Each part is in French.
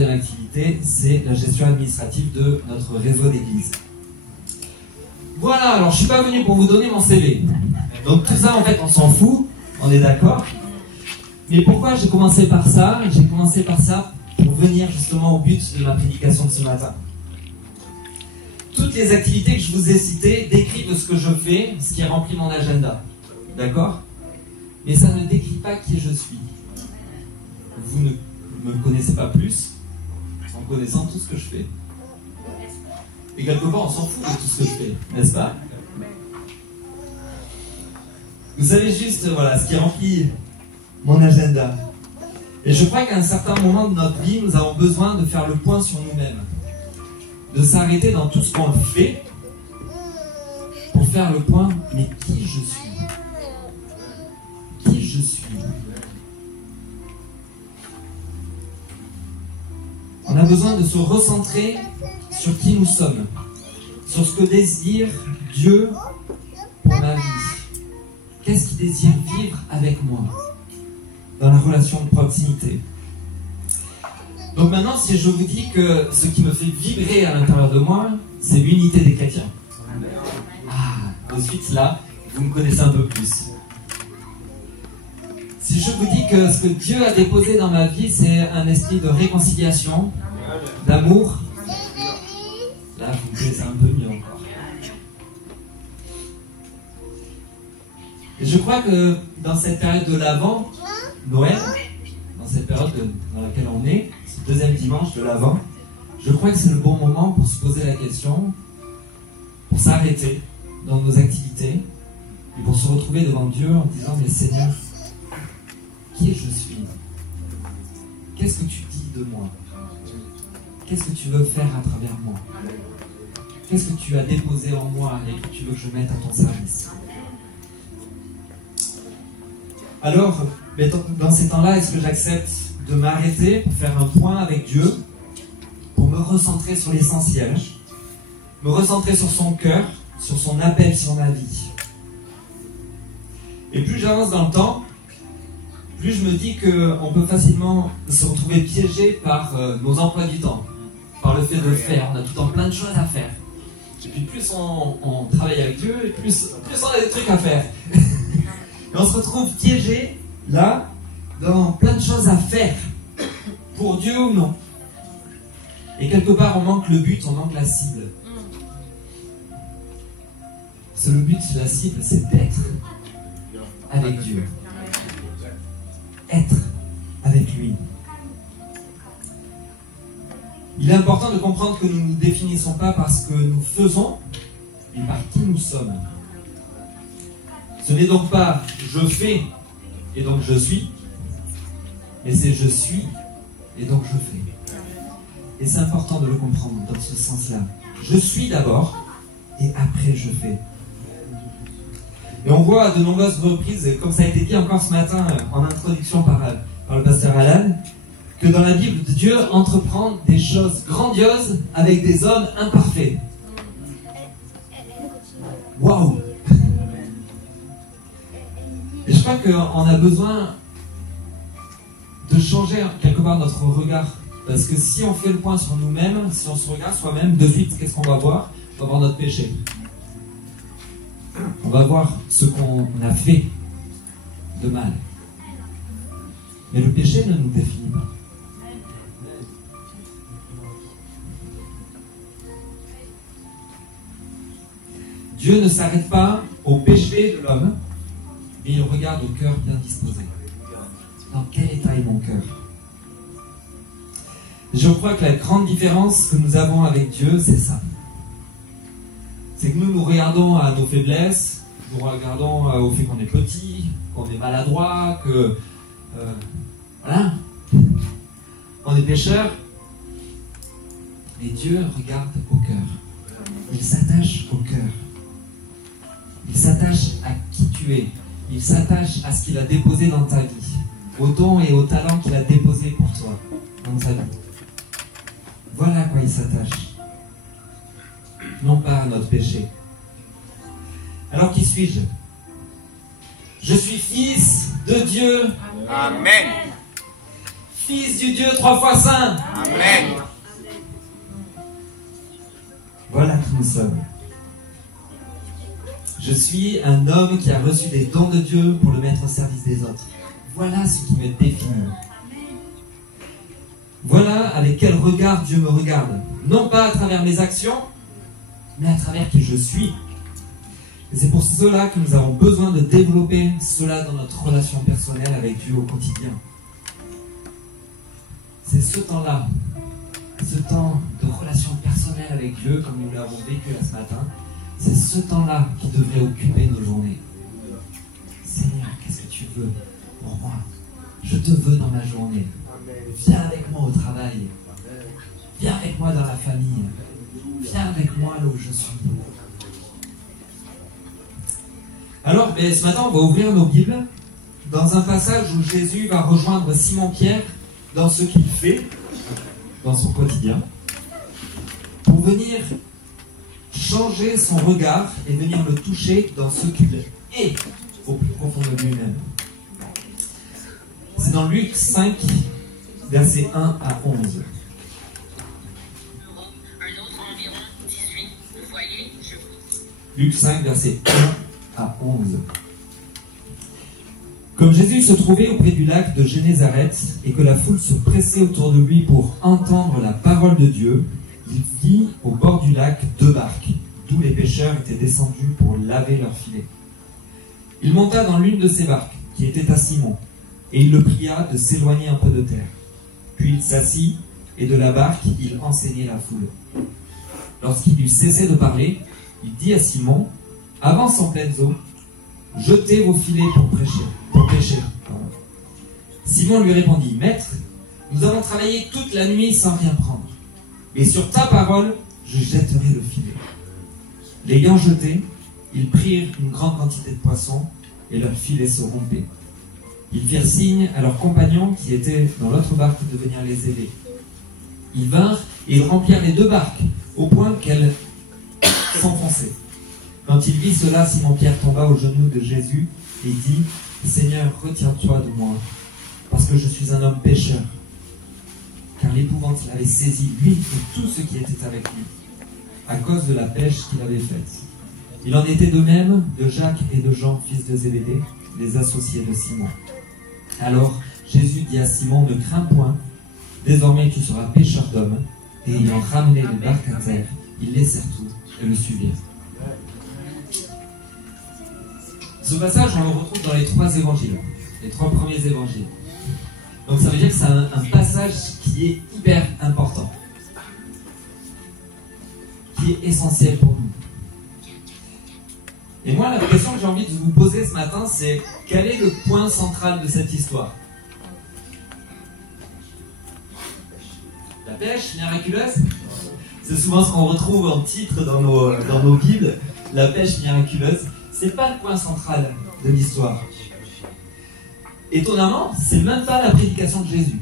troisième activité, c'est la gestion administrative de notre réseau d'église. Voilà, alors je suis pas venu pour vous donner mon CV. Donc tout ça, en fait, on s'en fout, on est d'accord. Mais pourquoi j'ai commencé par ça? J'ai commencé par ça pour venir justement au but de ma prédication de ce matin. Toutes les activités que je vous ai citées décrivent ce que je fais, ce qui remplit mon agenda. D'accord? Mais ça ne décrit pas qui je suis. Vous ne me connaissez pas plus en connaissant tout ce que je fais. Et quelque part, on s'en fout de tout ce que je fais, n'est-ce pas? Vous savez juste, voilà, ce qui remplit mon agenda. Et je crois qu'à un certain moment de notre vie, nous avons besoin de faire le point sur nous-mêmes. De s'arrêter dans tout ce qu'on fait pour faire le point, mais qui je suis? Qui je suis? On a besoin de se recentrer sur qui nous sommes, sur ce que désire Dieu pour ma vie. Qu'est-ce qu'il désire vivre avec moi dans la relation de proximité? Donc maintenant, si je vous dis que ce qui me fait vibrer à l'intérieur de moi, c'est l'unité des chrétiens. Ah, ensuite là, vous me connaissez un peu plus. Si je vous dis que ce que Dieu a déposé dans ma vie, c'est un esprit de réconciliation, d'amour, là, vous me connaissez un peu mieux encore. Et je crois que dans cette période de l'Avent, Noël, dans cette période dans laquelle on est, ce deuxième dimanche de l'Avent, je crois que c'est le bon moment pour se poser la question, pour s'arrêter dans nos activités et pour se retrouver devant Dieu en disant: mais Seigneur, qui je suis? Qu'est-ce que tu dis de moi? Qu'est-ce que tu veux faire à travers moi? Qu'est-ce que tu as déposé en moi et que tu veux que je mette à ton service? Alors, dans ces temps-là, est-ce que j'accepte de m'arrêter pour faire un point avec Dieu, pour me recentrer sur l'essentiel, me recentrer sur son cœur, sur son appel sur ma vie? Et plus j'avance dans le temps, plus je me dis qu'on peut facilement se retrouver piégé par nos emplois du temps, par le fait de faire. On a tout le temps plein de choses à faire. Et puis plus on travaille avec Dieu, et plus on a des trucs à faire. Et on se retrouve piégé, là, dans plein de choses à faire, pour Dieu ou non. Et quelque part, on manque le but, on manque la cible. Le but, la cible, c'est d'être avec Dieu. Être avec lui. Il est important de comprendre que nous ne nous définissons pas par ce que nous faisons, mais par qui nous sommes. Ce n'est donc pas je fais et donc je suis, mais c'est je suis et donc je fais. Et c'est important de le comprendre dans ce sens-là. Je suis d'abord et après je fais. Et on voit à de nombreuses reprises, comme ça a été dit encore ce matin en introduction par le pasteur Alan, que dans la Bible, Dieu entreprend des choses grandioses avec des hommes imparfaits. Waouh! Et je crois qu'on a besoin de changer quelque part notre regard. Parce que si on fait le point sur nous-mêmes, si on se regarde soi-même, de suite, qu'est-ce qu'on va voir? On va voir notre péché. On va voir ce qu'on a fait de mal. Mais le péché ne nous définit pas. Dieu ne s'arrête pas au péché de l'homme, mais il regarde au cœur bien disposé. Dans quel état est mon cœur? Je crois que la grande différence que nous avons avec Dieu, c'est ça. C'est que nous regardons à nos faiblesses, nous regardons au fait qu'on est petit, qu'on est maladroit, que voilà, on est pécheur. Et Dieu regarde au cœur. Il s'attache au cœur. Il s'attache à qui tu es. Il s'attache à ce qu'il a déposé dans ta vie, aux dons et aux talents qu'il a déposés pour toi dans ta vie. Voilà à quoi il s'attache. Non pas à notre péché. Alors qui suis-je? Je suis fils de Dieu. Amen. Fils du Dieu trois fois saint. Amen. Voilà qui nous sommes. Je suis un homme qui a reçu des dons de Dieu pour le mettre au service des autres. Voilà ce qui me définit. Voilà avec quel regard Dieu me regarde. Non pas à travers mes actions, mais à travers qui je suis. Et c'est pour cela que nous avons besoin de développer cela dans notre relation personnelle avec Dieu au quotidien. C'est ce temps-là, ce temps de relation personnelle avec Dieu, comme nous l'avons vécu là ce matin, c'est ce temps-là qui devrait occuper nos journées. Seigneur, qu'est-ce que tu veux pour moi? Je te veux dans ma journée. Viens avec moi au travail. Viens avec moi dans la famille. Viens avec moi là où je suis. Alors, ce matin, on va ouvrir nos Bibles dans un passage où Jésus va rejoindre Simon-Pierre dans ce qu'il fait, dans son quotidien, pour venir changer son regard et venir le toucher dans ce qu'il est au plus profond de lui-même. C'est dans Luc 5, versets 1 à 11. Luc 5, versets 1 à 11. Comme Jésus se trouvait auprès du lac de Génézareth et que la foule se pressait autour de lui pour entendre la parole de Dieu, il vit au bord du lac 2 barques, d'où les pêcheurs étaient descendus pour laver leurs filets. Il monta dans l'une de ces barques, qui était à Simon, et il le pria de s'éloigner un peu de terre. Puis il s'assit, et de la barque, il enseignait la foule. Lorsqu'il eut cessé de parler, il dit à Simon, « Avance en pleines eaux, jetez vos filets pour pêcher. » Simon lui répondit, « Maître, nous avons travaillé toute la nuit sans rien prendre. Et sur ta parole, je jetterai le filet. » L'ayant jeté, ils prirent une grande quantité de poissons, et leurs filets se rompaient. Ils firent signe à leurs compagnons qui étaient dans l'autre barque de venir les aider. Ils vinrent et ils remplirent les 2 barques, au point qu'elles s'enfonçaient. Quand il vit cela, Simon-Pierre tomba aux genoux de Jésus et dit, « Seigneur, retire-toi de moi, parce que je suis un homme pécheur. » Car l'épouvante l'avait saisi, lui et tous ceux qui étaient avec lui, à cause de la pêche qu'il avait faite. Il en était de même de Jacques et de Jean, fils de Zébédée, les associés de Simon. Alors Jésus dit à Simon, « Ne crains point, désormais tu seras pêcheur d'hommes. » Et ayant ramené les barques à terre, ils laissèrent tout et le suivirent. Ce passage, on le retrouve dans les 3 évangiles, les 3 premiers évangiles. Donc ça veut dire que c'est un passage qui est hyper important, qui est essentiel pour nous. Et moi, la question que j'ai envie de vous poser ce matin, c'est quel est le point central de cette histoire? La pêche miraculeuse? C'est souvent ce qu'on retrouve en titre dans nos Bibles, la pêche miraculeuse. C'est pas le point central de l'histoire. Étonnamment, c'est même pas la prédication de Jésus.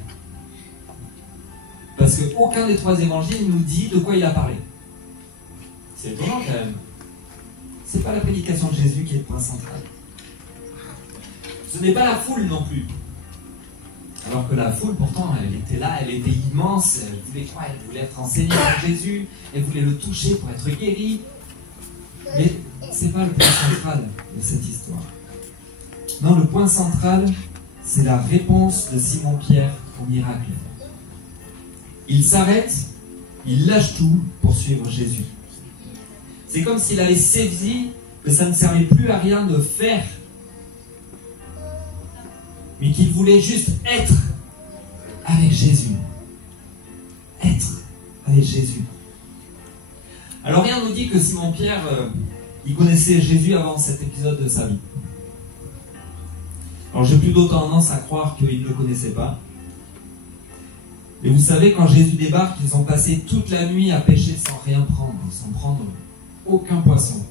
Parce qu'aucun des 3 évangiles nous dit de quoi il a parlé. C'est étonnant quand même. C'est pas la prédication de Jésus qui est le point central. Ce n'est pas la foule non plus. Alors que la foule, pourtant, elle était là, elle était immense, elle voulait quoi? Elle voulait être enseignée par Jésus, elle voulait le toucher pour être guérie. Mais c'est pas le point central de cette histoire. Non, le point central, c'est la réponse de Simon-Pierre au miracle. Il s'arrête, il lâche tout pour suivre Jésus. C'est comme s'il avait saisi que ça ne servait plus à rien de faire, mais qu'il voulait juste être avec Jésus. Être avec Jésus. Alors rien ne nous dit que Simon-Pierre, il connaissait Jésus avant cet épisode de sa vie. Alors j'ai plutôt tendance à croire qu'il ne le connaissait pas. Et vous savez, quand Jésus débarque, ils ont passé toute la nuit à pêcher sans rien prendre, sans prendre aucun poisson.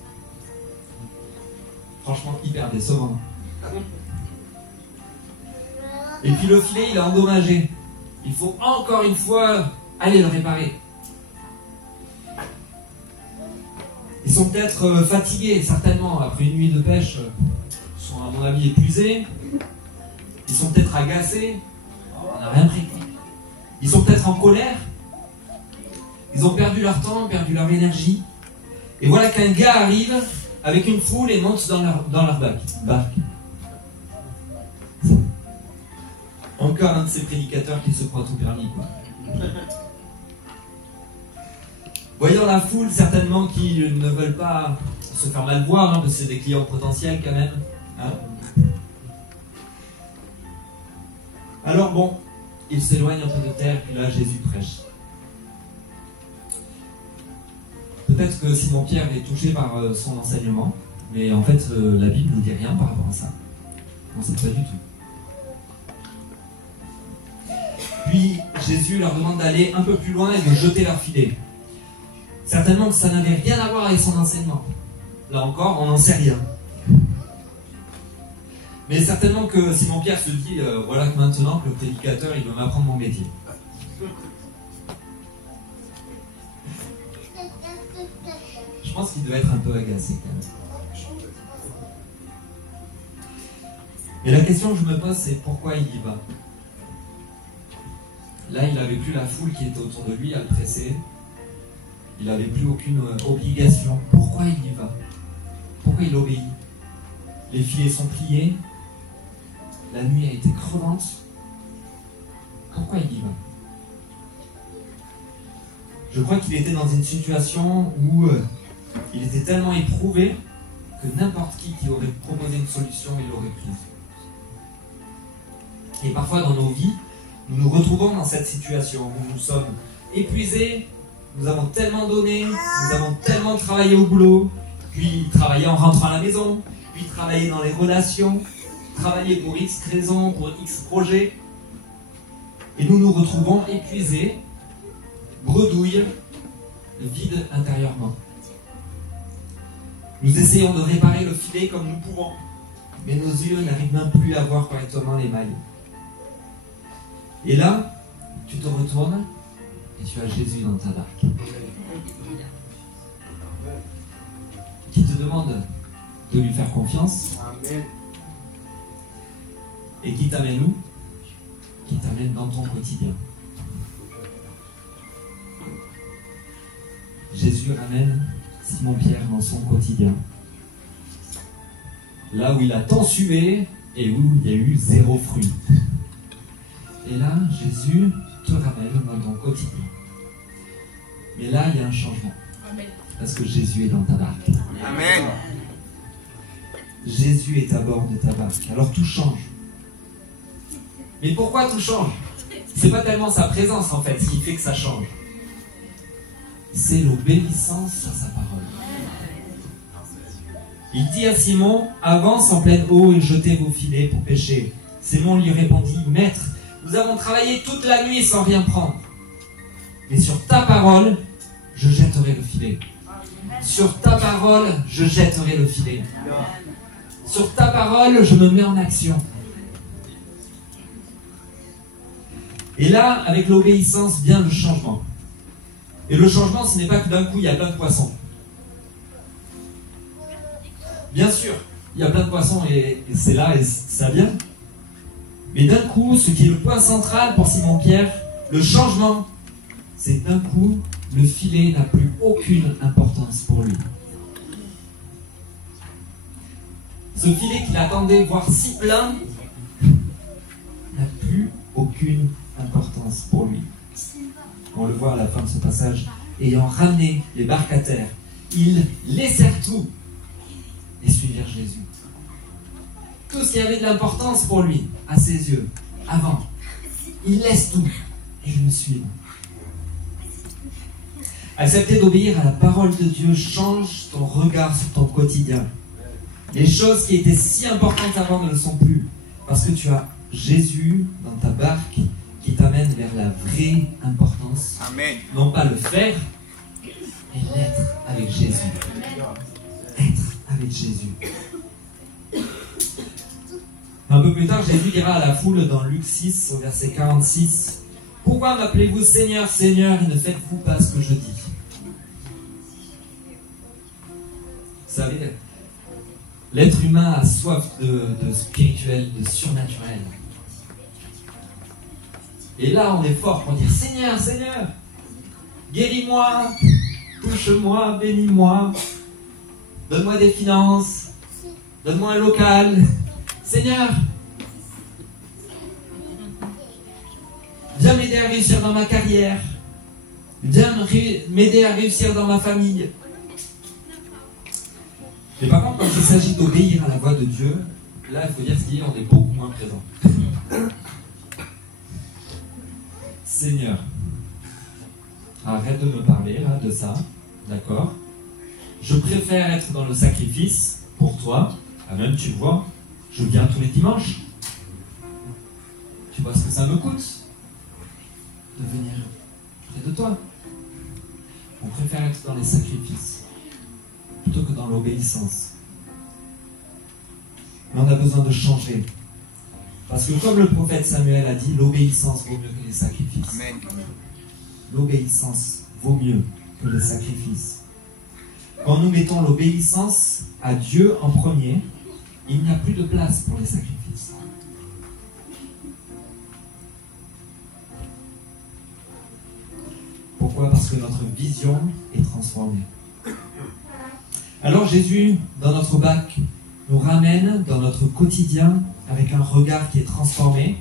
Franchement, hyper décevant. Et puis le filet, il est endommagé. Il faut encore une fois aller le réparer. Ils sont peut-être fatigués, certainement, après une nuit de pêche. Ils sont, à mon avis, épuisés. Ils sont peut-être agacés. On n'a rien pris. Ils sont peut-être en colère. Ils ont perdu leur temps, perdu leur énergie. Et voilà qu'un gars arrive avec une foule et monte dans leur barque. Encore un de ces prédicateurs qui se croient tout permis, quoi. Voyant la foule, certainement qui ne veulent pas se faire mal voir, parce que c'est des clients potentiels quand même. Alors bon, il s'éloigne un peu de terre, puis là Jésus prêche. Peut-être que Simon-Pierre est touché par son enseignement, mais en fait la Bible ne dit rien par rapport à ça. On ne sait pas du tout. Puis Jésus leur demande d'aller un peu plus loin et de jeter leur filet. Certainement que ça n'avait rien à voir avec son enseignement. Là encore, on n'en sait rien. Mais certainement que Simon-Pierre se dit, voilà que maintenant que le prédicateur, il veut m'apprendre mon métier. Je pense qu'il devait être un peu agacé quand même. Mais la question que je me pose, c'est pourquoi il y va? Là, il n'avait plus la foule qui était autour de lui à le presser. Il n'avait plus aucune obligation. Pourquoi il y va? Pourquoi il obéit? Les filets sont pliés. La nuit a été crevante. Pourquoi il y va? Je crois qu'il était dans une situation où il était tellement éprouvé que n'importe qui aurait proposé une solution, il l'aurait prise. Et parfois dans nos vies, nous nous retrouvons dans cette situation où nous sommes épuisés, nous avons tellement donné, nous avons tellement travaillé au boulot, puis travaillé en rentrant à la maison, puis travaillé dans les relations, travaillé pour X raisons, pour X projets, et nous nous retrouvons épuisés, bredouilles, vides intérieurement. Nous essayons de réparer le filet comme nous pouvons, mais nos yeux n'arrivent même plus à voir correctement les mailles. Et là, tu te retournes et tu as Jésus dans ta barque, qui te demande de lui faire confiance. Amen. Et qui t'amène où? Qui t'amène dans ton quotidien. Jésus ramène Simon-Pierre dans son quotidien. Là où il a tant sué et où il y a eu zéro fruit. Et là, Jésus te ramène dans ton quotidien. Mais là, il y a un changement. Parce que Jésus est dans ta barque. Amen. Jésus est à bord de ta barque. Alors tout change. Mais pourquoi tout change? C'est pas tellement sa présence en fait, ce qui fait que ça change. C'est l'obéissance à sa parole. Il dit à Simon, avance en pleine eau et jetez vos filets pour pêcher. Simon lui répondit, Maître, nous avons travaillé toute la nuit sans rien prendre. Mais sur ta parole, je jetterai le filet. Sur ta parole, je jetterai le filet. Sur ta parole, je me mets en action. Et là, avec l'obéissance, vient le changement. Et le changement, ce n'est pas que d'un coup, il y a plein de poissons. Bien sûr, il y a plein de poissons et c'est là et ça vient. Mais d'un coup, ce qui est le point central pour Simon-Pierre, le changement, c'est d'un coup, le filet n'a plus aucune importance pour lui. Ce filet qu'il attendait voir si plein n'a plus aucune importance pour lui. On le voit à la fin de ce passage. Ayant ramené les barques à terre, ils laissèrent tout et suivirent Jésus. Tout ce qui avait de l'importance pour lui, à ses yeux, avant, il laisse tout et je me suis. Accepter d'obéir à la parole de Dieu change ton regard sur ton quotidien. Les choses qui étaient si importantes avant ne le sont plus, parce que tu as Jésus dans ta barque qui t'amène vers la vraie importance. Amen. Non pas le faire, mais l'être avec Jésus. Être avec Jésus. Un peu plus tard, Jésus dira à la foule dans Luc 6, au verset 46, « Pourquoi m'appelez-vous Seigneur, Seigneur, et ne faites-vous pas ce que je dis ?» Vous savez, l'être humain a soif de spirituel, de surnaturel. Et là, on est fort pour dire, Seigneur, Seigneur, guéris-moi, touche-moi, bénis-moi, donne-moi des finances, donne-moi un local. Seigneur, viens m'aider à réussir dans ma carrière. Viens m'aider à réussir dans ma famille. Mais par contre, quand il s'agit d'obéir à la voix de Dieu, là, il faut dire ce qu'il y a, on est beaucoup moins présent. Seigneur, arrête de me parler là, de ça, d'accord? Je préfère être dans le sacrifice pour toi. Ah, même, tu vois, je viens tous les dimanches. Tu vois ce que ça me coûte de venir près de toi. On préfère être dans les sacrifices plutôt que dans l'obéissance. Mais on a besoin de changer. Parce que comme le prophète Samuel a dit, l'obéissance vaut mieux que les sacrifices. Amen. L'obéissance vaut mieux que les sacrifices. Quand nous mettons l'obéissance à Dieu en premier, il n'y a plus de place pour les sacrifices. Pourquoi? Parce que notre vision est transformée. Alors Jésus, dans notre bac, nous ramène dans notre quotidien avec un regard qui est transformé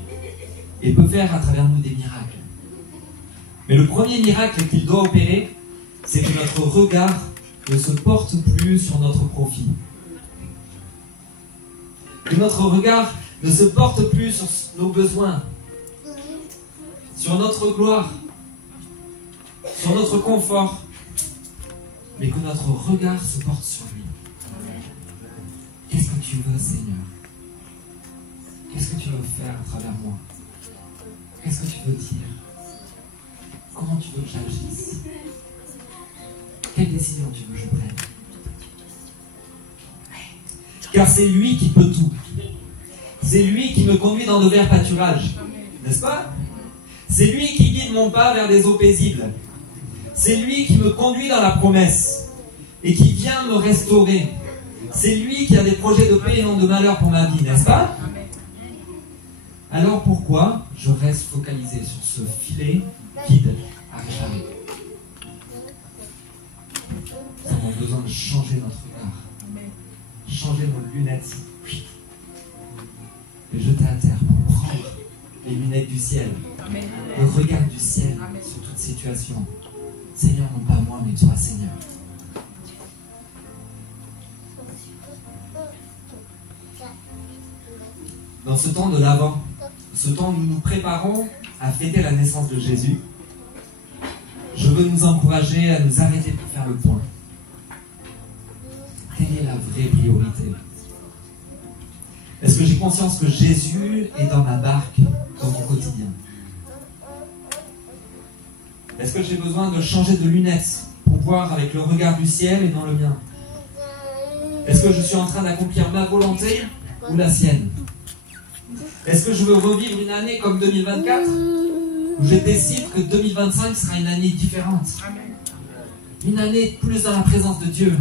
et peut faire à travers nous des miracles. Mais le premier miracle qu'il doit opérer, c'est que notre regard ne se porte plus sur notre profit. Que notre regard ne se porte plus sur nos besoins, sur notre gloire, sur notre confort, mais que notre regard se porte sur lui. Qu'est-ce que tu veux, Seigneur? Qu'est-ce que tu veux faire à travers moi? Qu'est-ce que tu veux dire? Comment tu veux que j'agisse? Quelle décision tu veux que je prenne? Car c'est lui qui peut tout. C'est lui qui me conduit dans de verts pâturages. N'est-ce pas? C'est lui qui guide mon pas vers des eaux paisibles. C'est lui qui me conduit dans la promesse et qui vient me restaurer. C'est lui qui a des projets de paix et non de malheur pour ma vie, n'est-ce pas? Alors pourquoi je reste focalisé sur ce filet vide à réparer? Nous avons besoin de changer notre regard, changer nos lunettes et jeter à terre pour prendre les lunettes du ciel, le regard du ciel sur toute situation. Seigneur, non pas moi, mais toi, Seigneur. Dans ce temps de l'Avent, ce temps où nous nous préparons à fêter la naissance de Jésus, je veux nous encourager à nous arrêter pour faire le point. Quelle est la vraie priorité? Est-ce que j'ai conscience que Jésus est dans ma barque, dans mon quotidien? Est-ce que j'ai besoin de changer de lunettes pour voir avec le regard du ciel et non le mien? Est-ce que je suis en train d'accomplir ma volonté ou la sienne? Est-ce que je veux revivre une année comme 2024 où je décide que 2025 sera une année différente? Une année plus dans la présence de Dieu.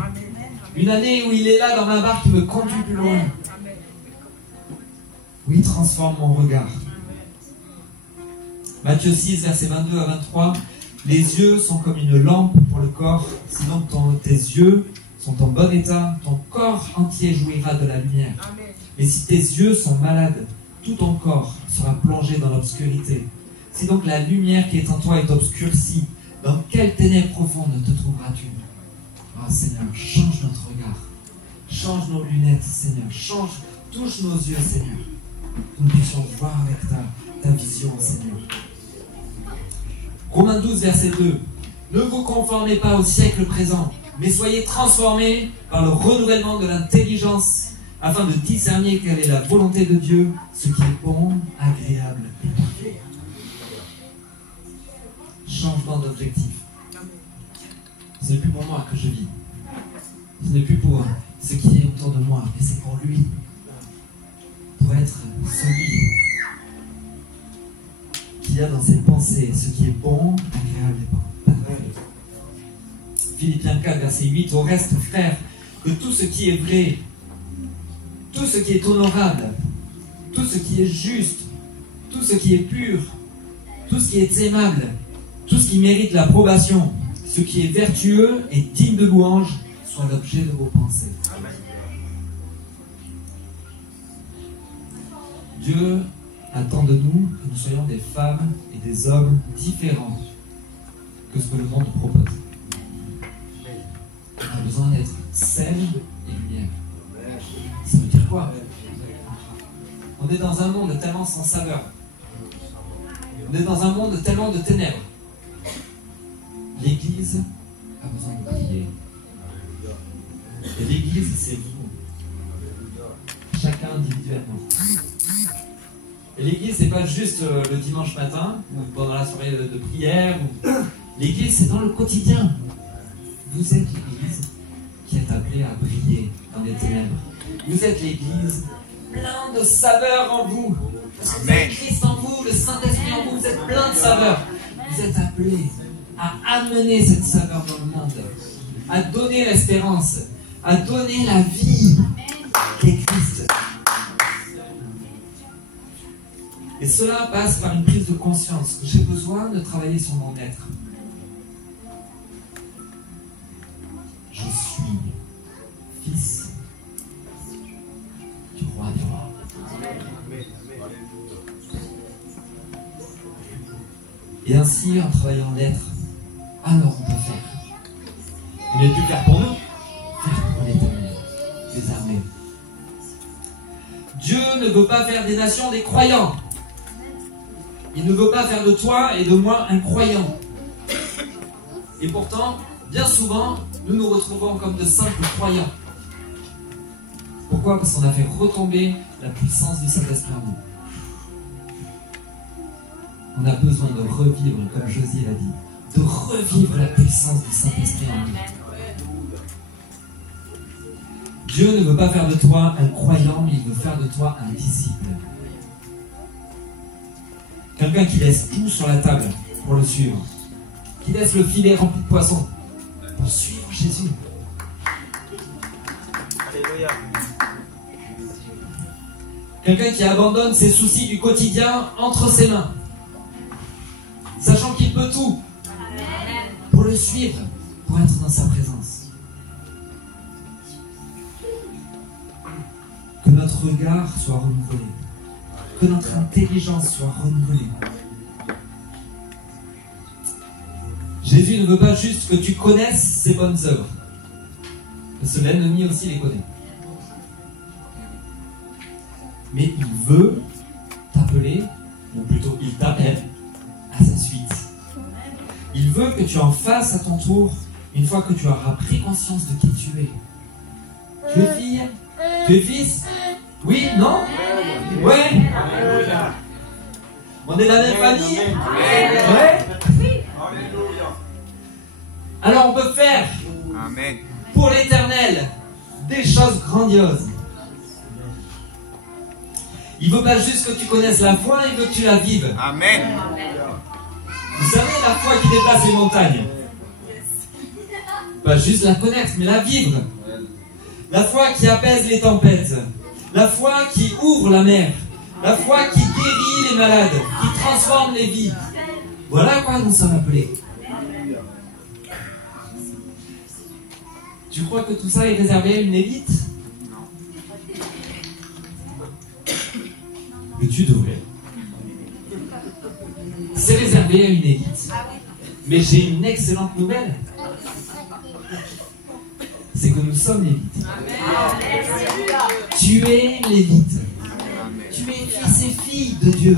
Une année où il est là dans ma barque qui me conduit plus loin. Où il transforme mon regard. Matthieu 6, versets 22 à 23. Les yeux sont comme une lampe pour le corps. Sinon tes yeux sont en bon état, ton corps entier jouira de la lumière. Mais si tes yeux sont malades, tout ton corps sera plongé dans l'obscurité. Si donc la lumière qui est en toi est obscurcie, dans quelle ténèbres profondes te trouveras-tu? Ah Seigneur, change notre regard. Change nos lunettes, Seigneur. Touche nos yeux, Seigneur. Que nous puissions voir avec ta vision, Seigneur. Romains 12, verset 2. Ne vous conformez pas au siècle présent, mais soyez transformés par le renouvellement de l'intelligence, afin de discerner quelle est la volonté de Dieu, ce qui est bon, agréable et parfait. Changement d'objectif. Ce n'est plus pour moi que je vis. Ce n'est plus pour ce qui est autour de moi, mais c'est pour lui. Pour être celui qui a dans ses pensées ce qui est bon, agréable et parfait. Philippiens 4, verset 8. Au reste, frères, que tout ce qui est vrai, tout ce qui est honorable, tout ce qui est juste, tout ce qui est pur, tout ce qui est aimable, tout ce qui mérite l'approbation, ce qui est vertueux et digne de louange, soit l'objet de vos pensées. Dieu attend de nous que nous soyons des femmes et des hommes différents que ce que le monde propose. On a besoin d'être sel et lumière. Ça veut dire quoi? On est dans un monde tellement sans saveur. On est dans un monde tellement de ténèbres. L'Église a besoin de briller. Et l'Église, c'est vous. Chacun individuellement. Et l'Église, c'est pas juste le dimanche matin ou pendant la soirée de prière. L'Église, c'est dans le quotidien. Vous êtes l'Église qui est appelée à briller dans les ténèbres. Vous êtes l'Église plein de saveur en vous. Parce que vous avez Christ en vous, le Saint-Esprit en vous. Vous êtes plein de saveur. Vous êtes appelés à amener cette saveur dans le monde, à donner l'espérance, à donner la vie qu'est Christ. Et cela passe par une prise de conscience que j'ai besoin de travailler sur mon être. Je suis fils du roi des rois. Et ainsi, en travaillant l'être, alors on peut faire. Il n'est plus faire pour nous, faire pour l'Éternel, les armées. Dieu ne veut pas faire des nations des croyants. Il ne veut pas faire de toi et de moi un croyant. Et pourtant, bien souvent, nous nous retrouvons comme de simples croyants. Pourquoi? Parce qu'on a fait retomber la puissance du Saint-Esprit en nous. On a besoin de revivre, comme Josué l'a dit, de revivre la puissance du Saint-Esprit en nous. Dieu ne veut pas faire de toi un croyant, mais il veut faire de toi un disciple. Quelqu'un qui laisse tout sur la table pour le suivre. Qui laisse le filet rempli de poissons pour suivre Jésus. Alléluia. Quelqu'un qui abandonne ses soucis du quotidien entre ses mains. Sachant qu'il peut tout. Pour le suivre, pour être dans sa présence. Que notre regard soit renouvelé. Que notre intelligence soit renouvelée. Jésus ne veut pas juste que tu connaisses ses bonnes œuvres. Parce que l'ennemi aussi les connaît. Mais il veut t'appeler, ou plutôt il t'appelle, à sa suite. Il veut que tu en fasses à ton tour, une fois que tu auras pris conscience de qui tu es. Tu es fille? Tu es fils? Oui? Non? Ouais? On est la même famille? Ouais? Alors on peut faire pour l'Éternel des choses grandioses. Il veut pas juste que tu connaisses la foi, il veut que tu la vives. Amen. Vous savez, la foi qui déplace les montagnes. Pas juste la connaître, mais la vivre. La foi qui apaise les tempêtes. La foi qui ouvre la mer. La foi qui guérit les malades, qui transforme les vies. Voilà à quoi nous sommes appelés. Tu crois que tout ça est réservé à une élite? Mais tu devrais. C'est réservé à une élite. Mais j'ai une excellente nouvelle. C'est que nous sommes l'élite. Tu es l'élite. Tu es fils et fille de Dieu.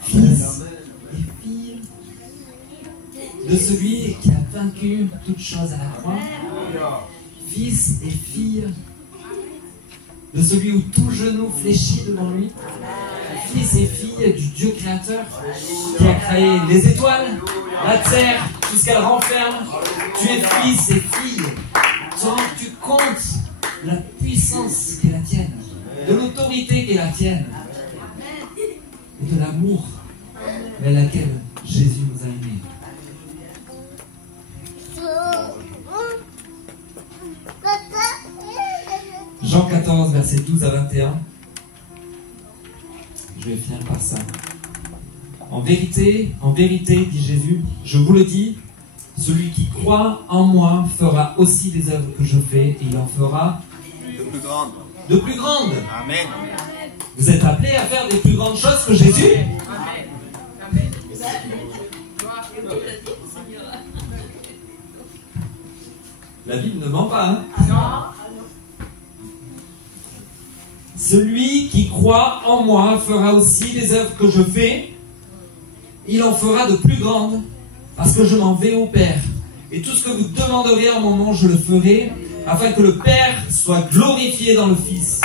Fils et fille de celui qui a vaincu toutes choses à la croix. Fils et fille de celui où tout genou fléchit devant lui. Fils et fille du Dieu créateur qui a créé les étoiles, la terre, tout ce qu'elle renferme. Tu es fils et fille. Tu rends tu compte la puissance qui est la tienne, de l'autorité qui est la tienne, et de l'amour avec laquelle Jésus nous a aimés. Jean 14, versets 12 à 21. Je vais finir. vient par ça. En vérité, dit Jésus, je vous le dis, celui qui croit en moi fera aussi des œuvres que je fais, et il en fera De plus grande. de plus grandes. Amen. Vous êtes appelés à faire des plus grandes choses que Jésus. La Bible ne ment pas, hein? Celui qui croit en moi fera aussi des œuvres que je fais. Il en fera de plus grandes, parce que je m'en vais au Père. Et tout ce que vous demanderez en mon nom, je le ferai, afin que le Père soit glorifié dans le Fils.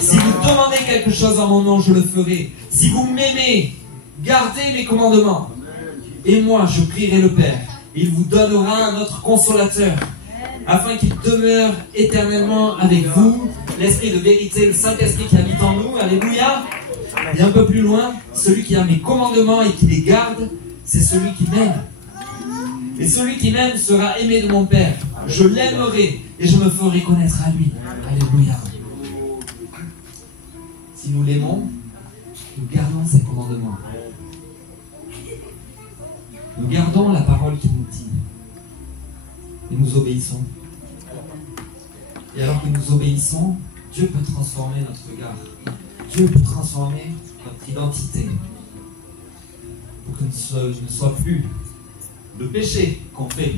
Si vous demandez quelque chose en mon nom, je le ferai. Si vous m'aimez, gardez mes commandements. Et moi, je prierai le Père. Et il vous donnera un autre consolateur, afin qu'il demeure éternellement avec vous, l'Esprit de vérité, le Saint-Esprit qui habite en nous. Alléluia. Et un peu plus loin, celui qui a mes commandements et qui les garde, c'est celui qui m'aime. Et celui qui m'aime sera aimé de mon Père. Je l'aimerai et je me ferai connaître à lui. Alléluia. Si nous l'aimons, nous gardons ses commandements. Nous gardons la parole qu'il nous dit. Et nous obéissons. Et alors que nous obéissons, Dieu peut transformer notre regard. Dieu peut transformer notre identité. Pour que ce ne soit plus le péché qu'on fait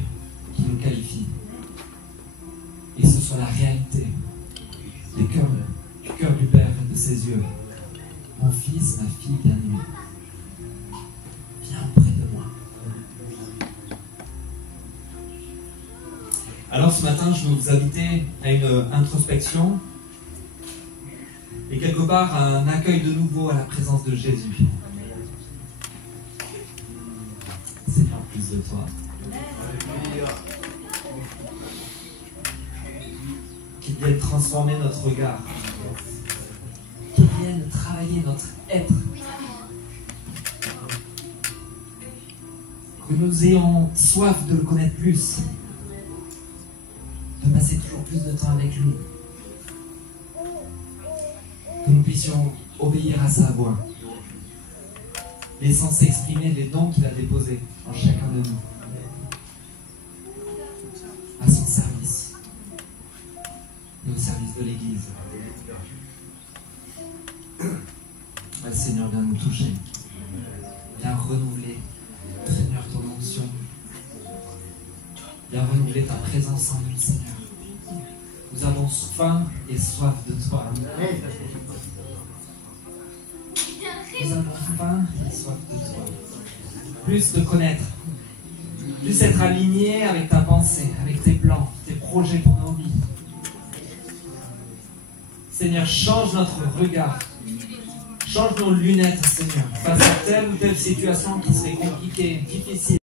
qui nous qualifie. Et que ce soit la réalité du cœur du Père et de ses yeux. Mon fils, ma fille bien-aimée, viens auprès de moi. Alors ce matin, je veux vous inviter à une introspection et quelque part à un accueil de nouveau à la présence de Jésus. Seigneur, plus de toi. Qu'il vienne transformer notre regard. Qu'il vienne travailler notre être. Que nous ayons soif de le connaître plus. De passer toujours plus de temps avec lui. Que nous puissions obéir à sa voix. Laissant s'exprimer les dons qu'il a déposés en chacun de nous. À son service. Et au service de l'Église. Ouais, Seigneur, viens nous toucher. Viens renouveler, Seigneur, ton onction. Viens renouveler ta présence en nous, Seigneur. Nous avons faim et soif de toi. Nous avons faim et soif de toi. Plus te connaître. Plus être aligné avec ta pensée, avec tes plans, tes projets pour nos vies. Seigneur, change notre regard. Change nos lunettes, Seigneur, face à telle ou telle situation qui serait compliquée, difficile.